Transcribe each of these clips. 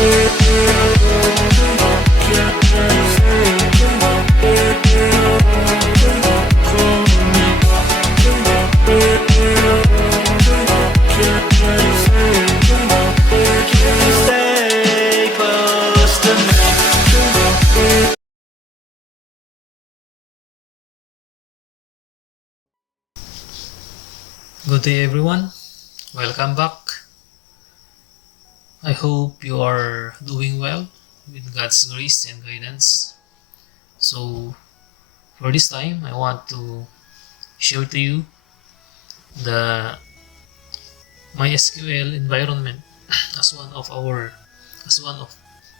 Good day everyone, welcome back. I hope you are doing well with God's grace and guidance. So for this time, I want to share to you the MySQL environment as one of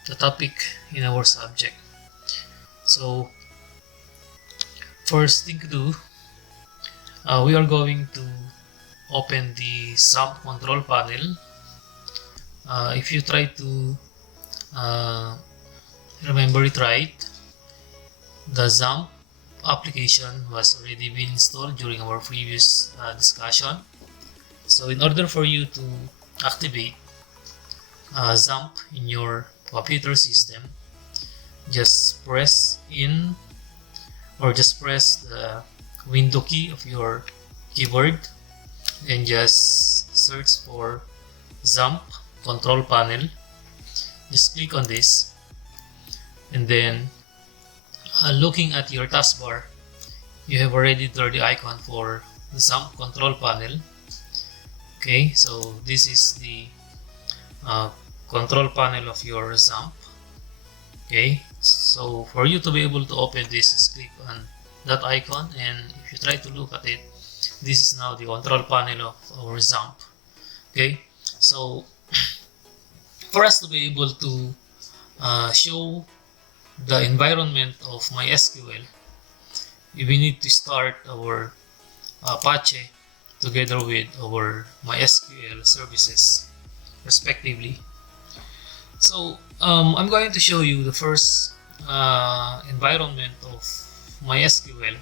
the topic in our subject. So first thing to do, we are going to open the SAMP control panel. If you try to remember it right, the XAMPP application was already been installed during our previous discussion. So in order for you to activate XAMPP in your computer system, just press in or just press the window key of your keyboard and just search for XAMPP control panel. Just click on this, and then looking at your taskbar, you have already drawn the icon for the XAMPP control panel. Okay, so this is the control panel of your XAMPP. Okay, so for you to be able to open this, just click on that icon, and if you try to look at it, this is now the control panel of our XAMPP. Okay, so for us to be able to show the environment of MySQL, we need to start our Apache together with our MySQL services respectively. So I'm going to show you the first environment of MySQL,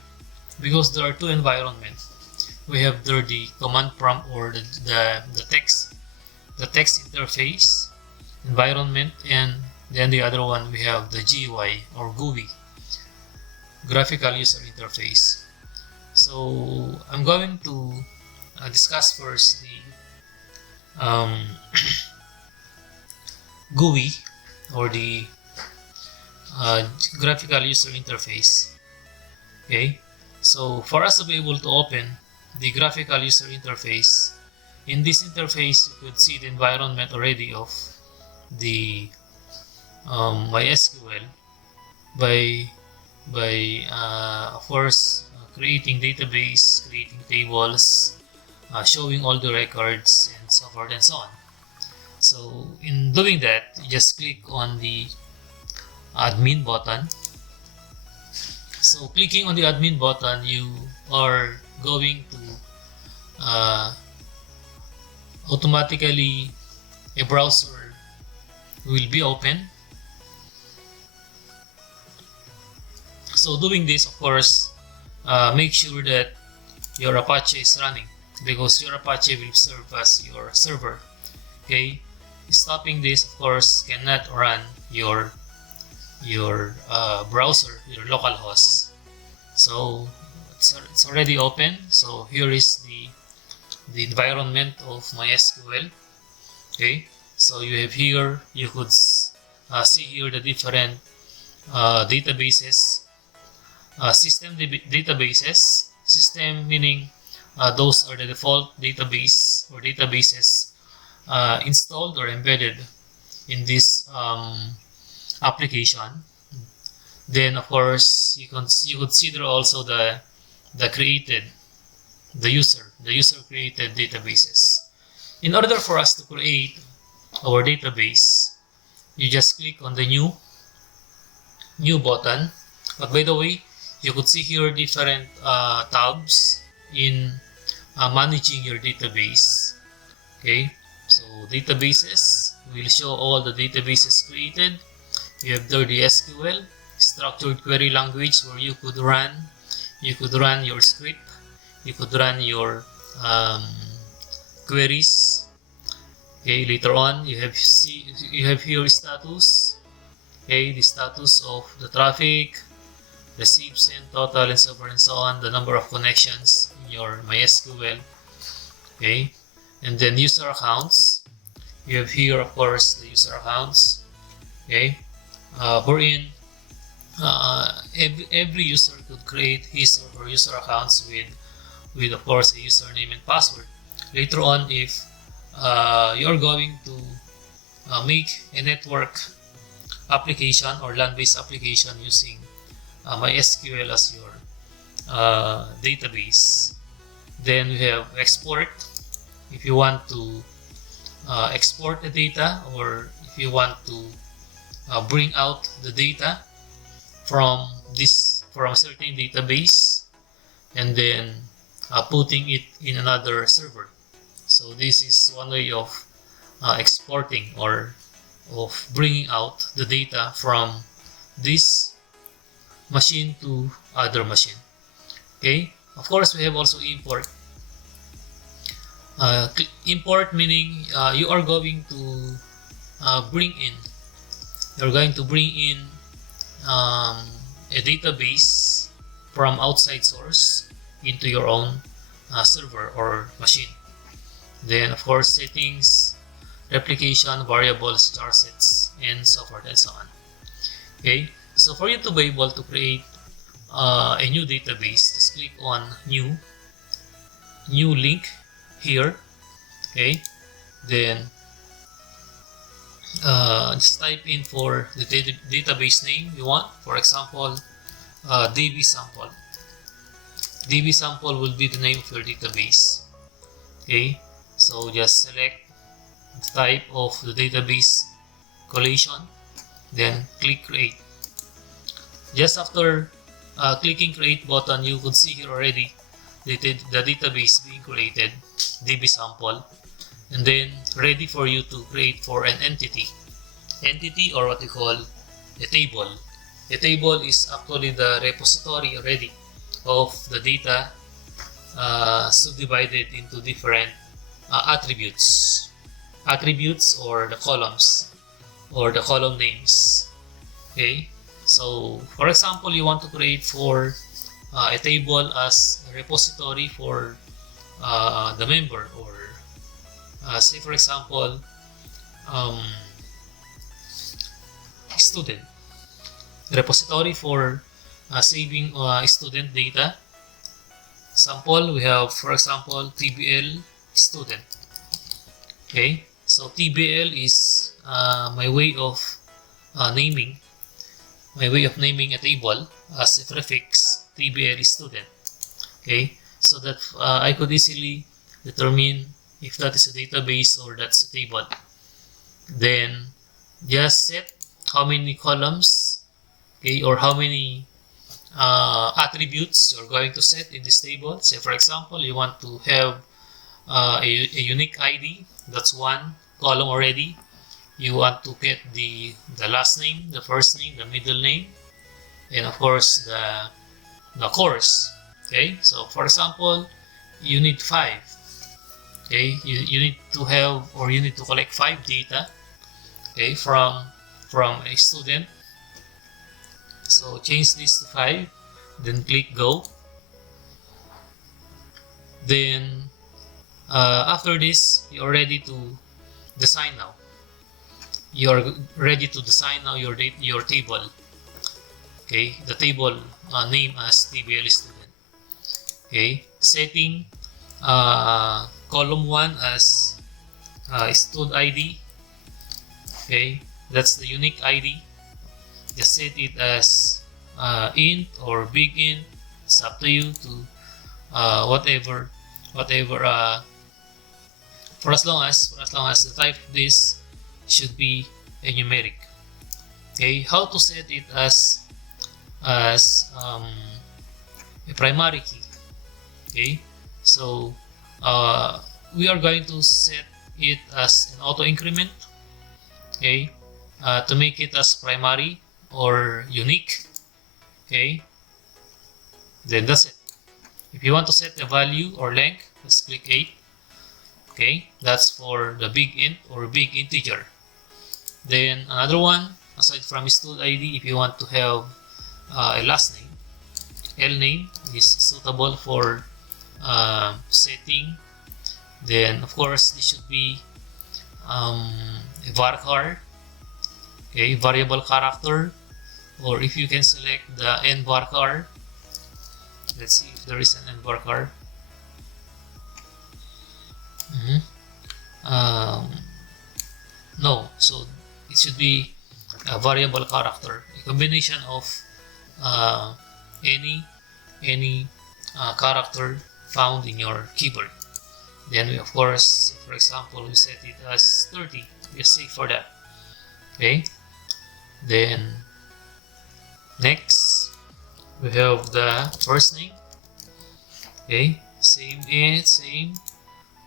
because there are two environments. We have there the command prompt or the text interface environment, and then the other one we have the GUI or GUI, graphical user interface. So I'm going to discuss first the GUI or the graphical user interface. Okay, so for us to be able to open the graphical user interface, in this interface you could see the environment already of the MySQL by of course creating database, creating tables, showing all the records, and so forth and so on. So in doing that, you just click on the admin button. So clicking on the admin button, you are going to automatically a browser will be open. So doing this, of course, make sure that your Apache is running, because your Apache will serve as your server. Okay, stopping this, of course, cannot run your browser, your local host. So it's already open. So here is the environment of MySQL. Okay, so you have here, you could see here the different databases, system databases. System meaning those are the default database or databases installed or embedded in this application. Then of course you could see there also the user created databases. In order for us to create our database, you just click on the new button. But by the way, you could see here different tabs in managing your database. Okay, so databases will show all the databases created. You have there the SQL, structured query language, where you could run your script, you could run your queries. Okay, later on you have here status. Okay, the status of the traffic, received, sent, total, and so forth and so on, the number of connections in your MySQL. Okay, and then user accounts. You have here, of course, the user accounts. Okay, wherein every user could create his or her user accounts with of course a username and password. Later on, if you're going to make a network application or LAN-based application using MySQL as your database, then we have export. If you want to export the data, or if you want to bring out the data from a certain database and then putting it in another server. So this is one way of exporting or of bringing out the data from this machine to other machine. Okay, of course we have also import. Import meaning you are going to bring in a database from outside source into your own server or machine. Then of course settings, replication, variables, jar sets, and so forth and so on. Okay, so for you to be able to create a new database, just click on new link here. Okay, then just type in for the database name you want. For example, DB sample. DB sample will be the name of your database. Okay, so just select the type of the database collation, then click create. Just after clicking create button, you could see here already the database being created, DB sample, and then ready for you to create for an entity, or what we call a table. A table is actually the repository already of the data subdivided into different attributes or the columns or the column names. Okay, so for example, you want to create for a table as a repository for the member, or say for example student, repository for saving student data. Sample, we have for example TBL student. Okay, so TBL is my way of naming a table as a prefix. TBL is student. Okay, so that I could easily determine if that is a database or that's a table. Then just set how many columns, okay, or how many attributes you're going to set in this table. Say for example, you want to have a unique ID. That's one column already. You want to get the last name, the first name, the middle name, and of course the course. Okay, so for example, you need 5. Okay, you need to have, or you need to collect 5 data, okay, from a student. So change this to 5, then click go. Then after this, you're ready to design now. You're ready to design now your table. Okay, the table name as TBL student. Okay, setting column 1 as stud ID. Okay, that's the unique ID. Just set it as int or big int. It's up to you to whatever for as long as the type of this should be a numeric. Okay, how to set it as a primary key. Okay, so we are going to set it as an auto increment. Okay, to make it as primary or unique. Okay, then that's it. If you want to set a value or length, just click 8. Okay, that's for the big int or big integer. Then another one, aside from stud ID, if you want to have a last name, L name is suitable for setting. Then of course this should be a varchar, okay, variable character, or if you can select the n varchar. Let's see if there is an n varchar. No, so it should be a variable character, a combination of any character found in your keyboard. Then we, of course, for example, we set it as 30. We are safe for that. Okay. Then next we have the first name. Okay, same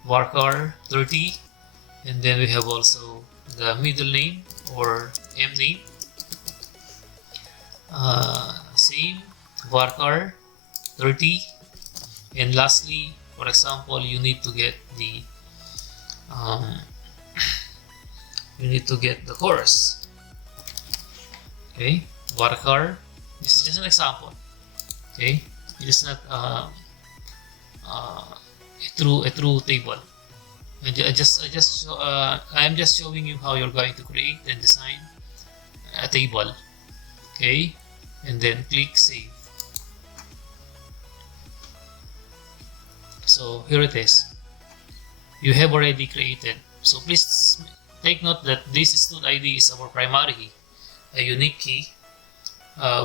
varchar 30, and then we have also the middle name or m name. Same varchar 30, and lastly, for example, you need to get the course. Okay, varchar. This is just an example. Okay, it is not a true table. I am just showing you how you're going to create and design a table. Okay, and then click save. So here it is. You have already created. So please take note that this stud ID is our primary key, a unique key,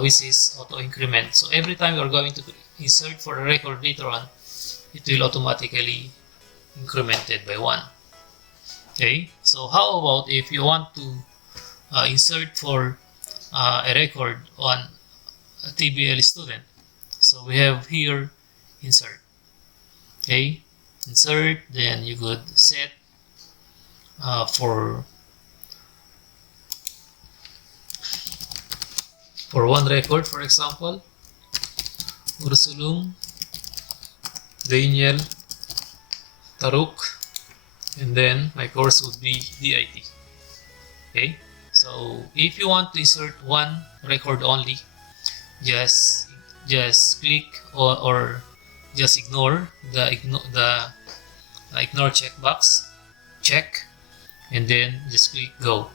which is auto increment. So every time you are going to insert for a record later on, it will automatically incremented by 1. Okay, so how about if you want to insert for a record on a TBL student? So we have here insert. Okay, insert, then you could set for one record, for example, Ursulum Daniel Taruk, and then my course would be DIT. Okay, so if you want to insert one record only, just click or just ignore the ignore checkbox, check, and then just click go.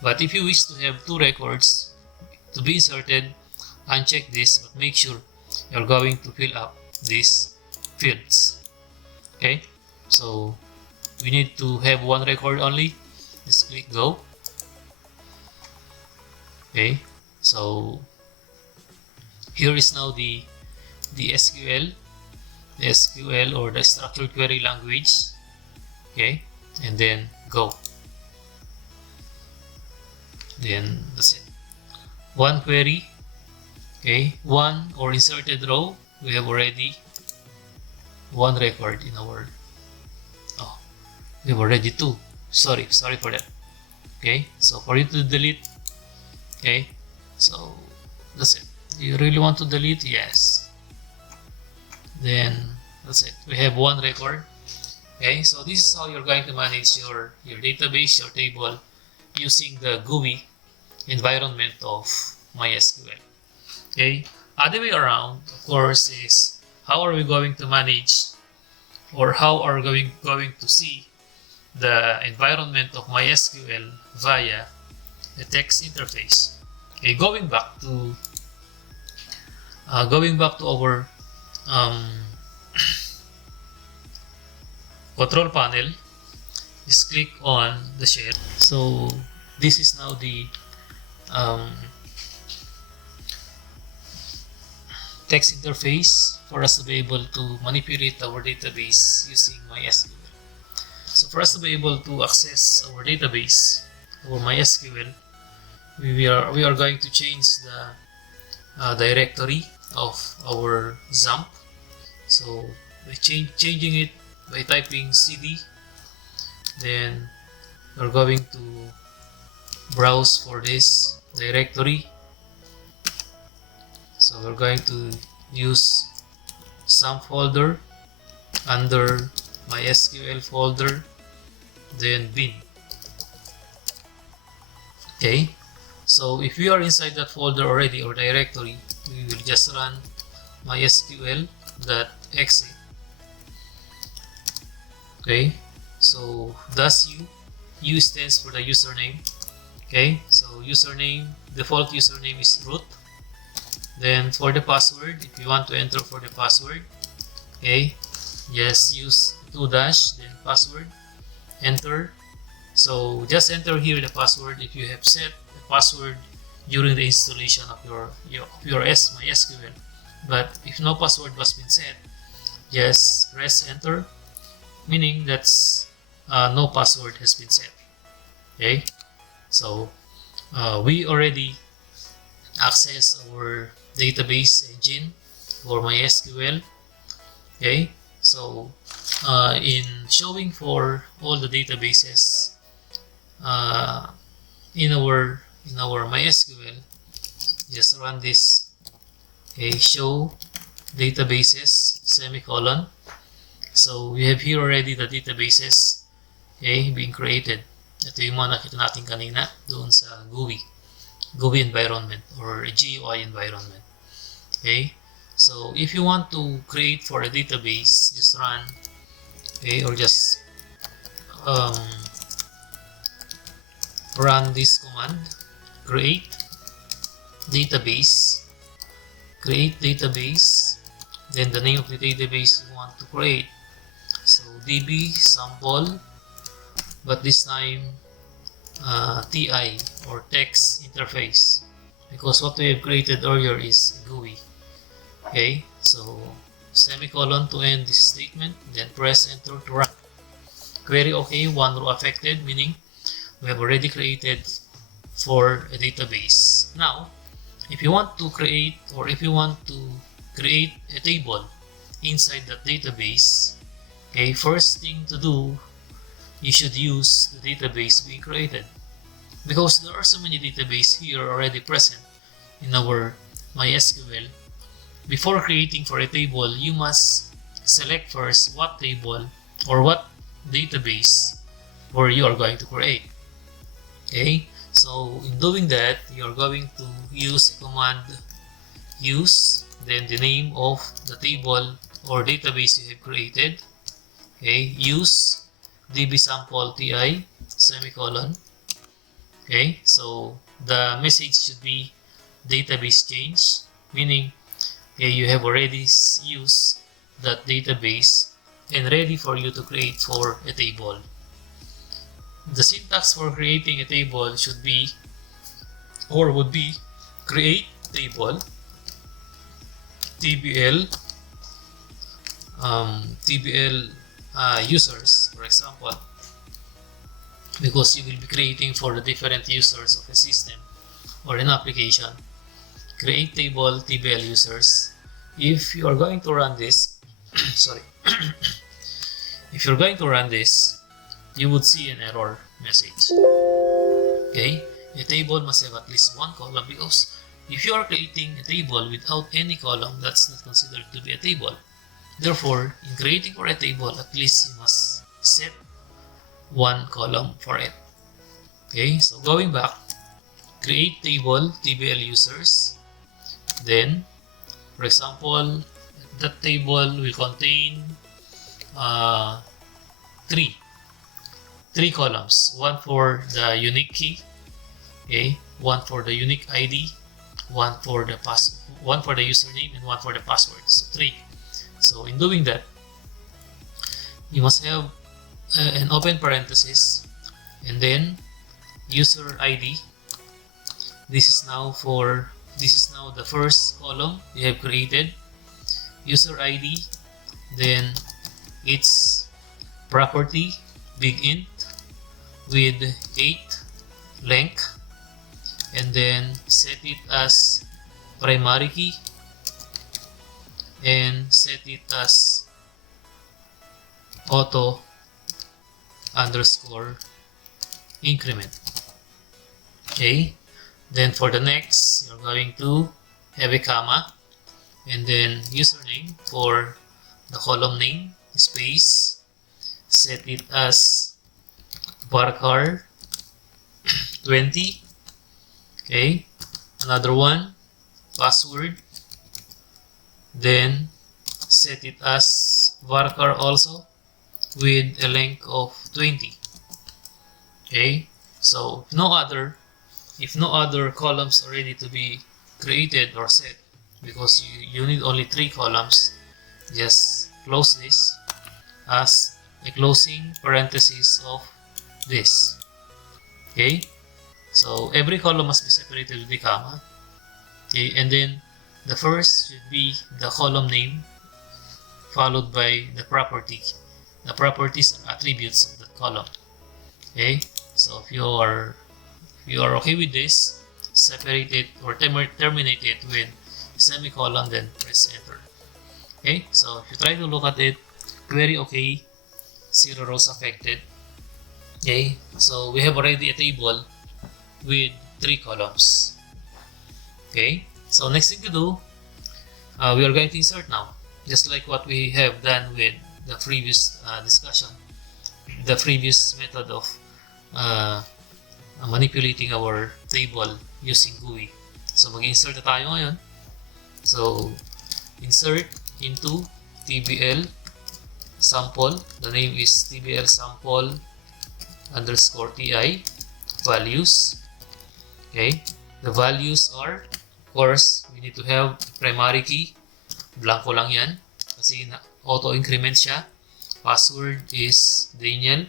But if you wish to have 2 records to be inserted, uncheck this, but make sure you're going to fill up these fields. Okay, so we need to have 1 record only. Just click go. Okay, so here is now the SQL or the structured query language. Okay, and then go. Then that's it. 1 query. Okay, 1 or inserted row. We have already 1 record in our. Oh, we have already 2. Sorry for that. Okay, so for you to delete. Okay, so that's it. Do you really want to delete? Yes. Then that's it. We have 1 record. Okay, so this is how you're going to manage your database, your table, using the GUI environment of MySQL. Okay, other way around, of course, is how are we going to manage, or how are we going to see the environment of MySQL via a text interface. Okay, going back to our control panel, just click on the shell. So this is now the text interface for us to be able to manipulate our database using MySQL. So for us to be able to access our database or MySQL, we are going to change the directory of our XAMPP. So by changing it by typing cd, then we're going to browse for this directory. So we're going to use XAMPP folder under MySQL folder, then bin. Okay, so if we are inside that folder already or directory, we will just run mysql.exe. Okay, so that's U stands for the username. Okay, so username, default username is root. Then for the password, if you want to enter for the password, okay, just use 2 dash, then password, enter. So just enter here the password if you have set the password during the installation of your MySQL. But if no password was been set, just press enter, meaning that's no password has been set. Okay, so we already access our database engine for MySQL. Okay, so in showing for all the databases in our MySQL, just run this. Okay, show databases semicolon. So we have here already the databases, okay, being created. Ito yung mga nakita natin kanina doon sa GUI environment or GUI environment. Okay, so if you want to create for a database, just run, okay, or just run this command, create database, then the name of the database you want to create. So db sample, but this time TI or text interface, because what we have created earlier is GUI. Okay, so semicolon to end this statement, then press enter to run. Query okay, one row affected, meaning we have already created for a database. Now, if you want to create a table inside that database, okay, first thing to do, you should use the database being created, because there are so many databases here already present in our MySQL. Before creating for a table, you must select first what table or what database where you are going to create. Okay, so in doing that, you are going to use a command use, then the name of the table or database you have created. Okay, use db sample ti semicolon. Okay, so the message should be database change, meaning okay, you have already used that database and ready for you to create for a table. The syntax for creating a table should be or would be create table tbl users, for example, because you will be creating for the different users of a system or an application. Create table tbl users. If you are going to run this sorry if you're going to run this, you would see an error message. Okay, a table must have at least one column, because if you are creating a table without any column, that's not considered to be a table. Therefore, in creating for a table, at least you must set one column for it. Okay, so going back, create table tbl users. Then, for example, that table will contain three columns, one for the unique key, okay, one for the unique ID, one for the username, and one for the password. So 3. So in doing that, you must have an open parenthesis and then user ID. This is now the first column you have created. User ID, then its property big int with 8 length, and then set it as primary key and set it as auto underscore increment. Okay, then for the next, you're going to have a comma and then username for the column name, space, set it as varchar 20. Okay, another one, password, then set it as varchar also with a length of 20. Okay, so if no other columns are ready to be created or set, because you need only 3 columns, just close this as a closing parenthesis of this. Okay, so every column must be separated with a comma. Okay, and then the first should be the column name followed by the property. The properties are attributes of that column. Okay, so if you are okay with this, separate it or terminate it with semicolon, then press enter. Okay, so if you try to look at it, query okay, 0 rows affected. Okay, so we have already a table with 3 columns. Okay, so next thing to do, we are going to insert now, just like what we have done with the previous discussion, the previous method of manipulating our table using GUI. So mag-insert na tayo ngayon. So insert into tbl sample. The name is tbl sample underscore ti values. Okay, the values are, of course, we need to have primary key. Blanco lang yan kasi auto increment siya. Password is Daniel.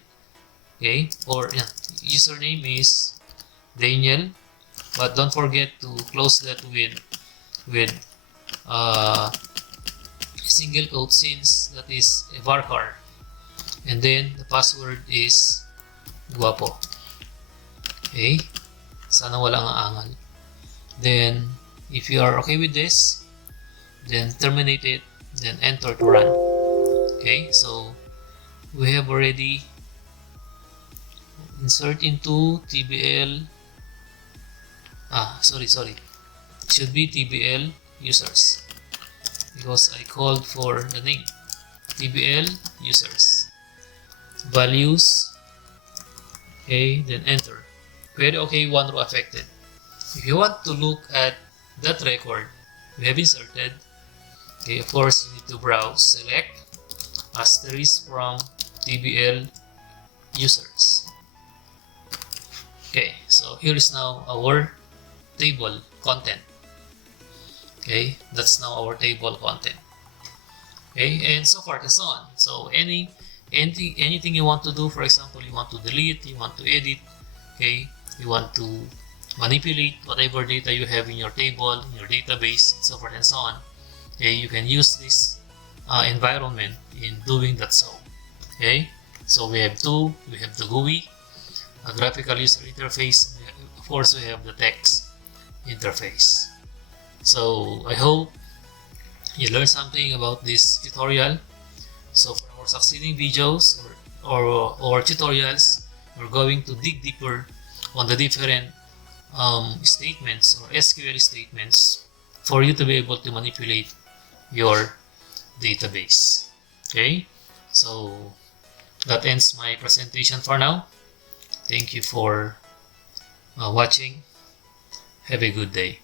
Okay, or username is Daniel, but don't forget to close that with a single quote since that is a varchar, and then the password is guapo. Okay, sana walang aangal. Then if you are okay with this, then terminate it, then enter to run. Okay, so we have already insert into tbl, sorry, it should be tbl users because I called for the name. tbl users values. Okay, then enter. Query okay, 1 row affected. If you want to look at that record we have inserted, okay, of course you need to browse, select asterisk from tbl users. Okay, so here is now our table content. Okay, that's now our table content. Okay, and so forth and so on. So anything you want to do, for example, you want to delete, you want to edit, okay, you want to manipulate whatever data you have in your table, in your database, and so forth and so on. Okay, you can use this environment in doing that. So, okay, so we have the GUI, a graphical user interface, and of course we have the text interface. So I hope you learned something about this tutorial. So for our succeeding videos or tutorials, we're going to dig deeper on the different statements or SQL statements for you to be able to manipulate your database. Okay, so that ends my presentation for now. Thank you for watching. Have a good day.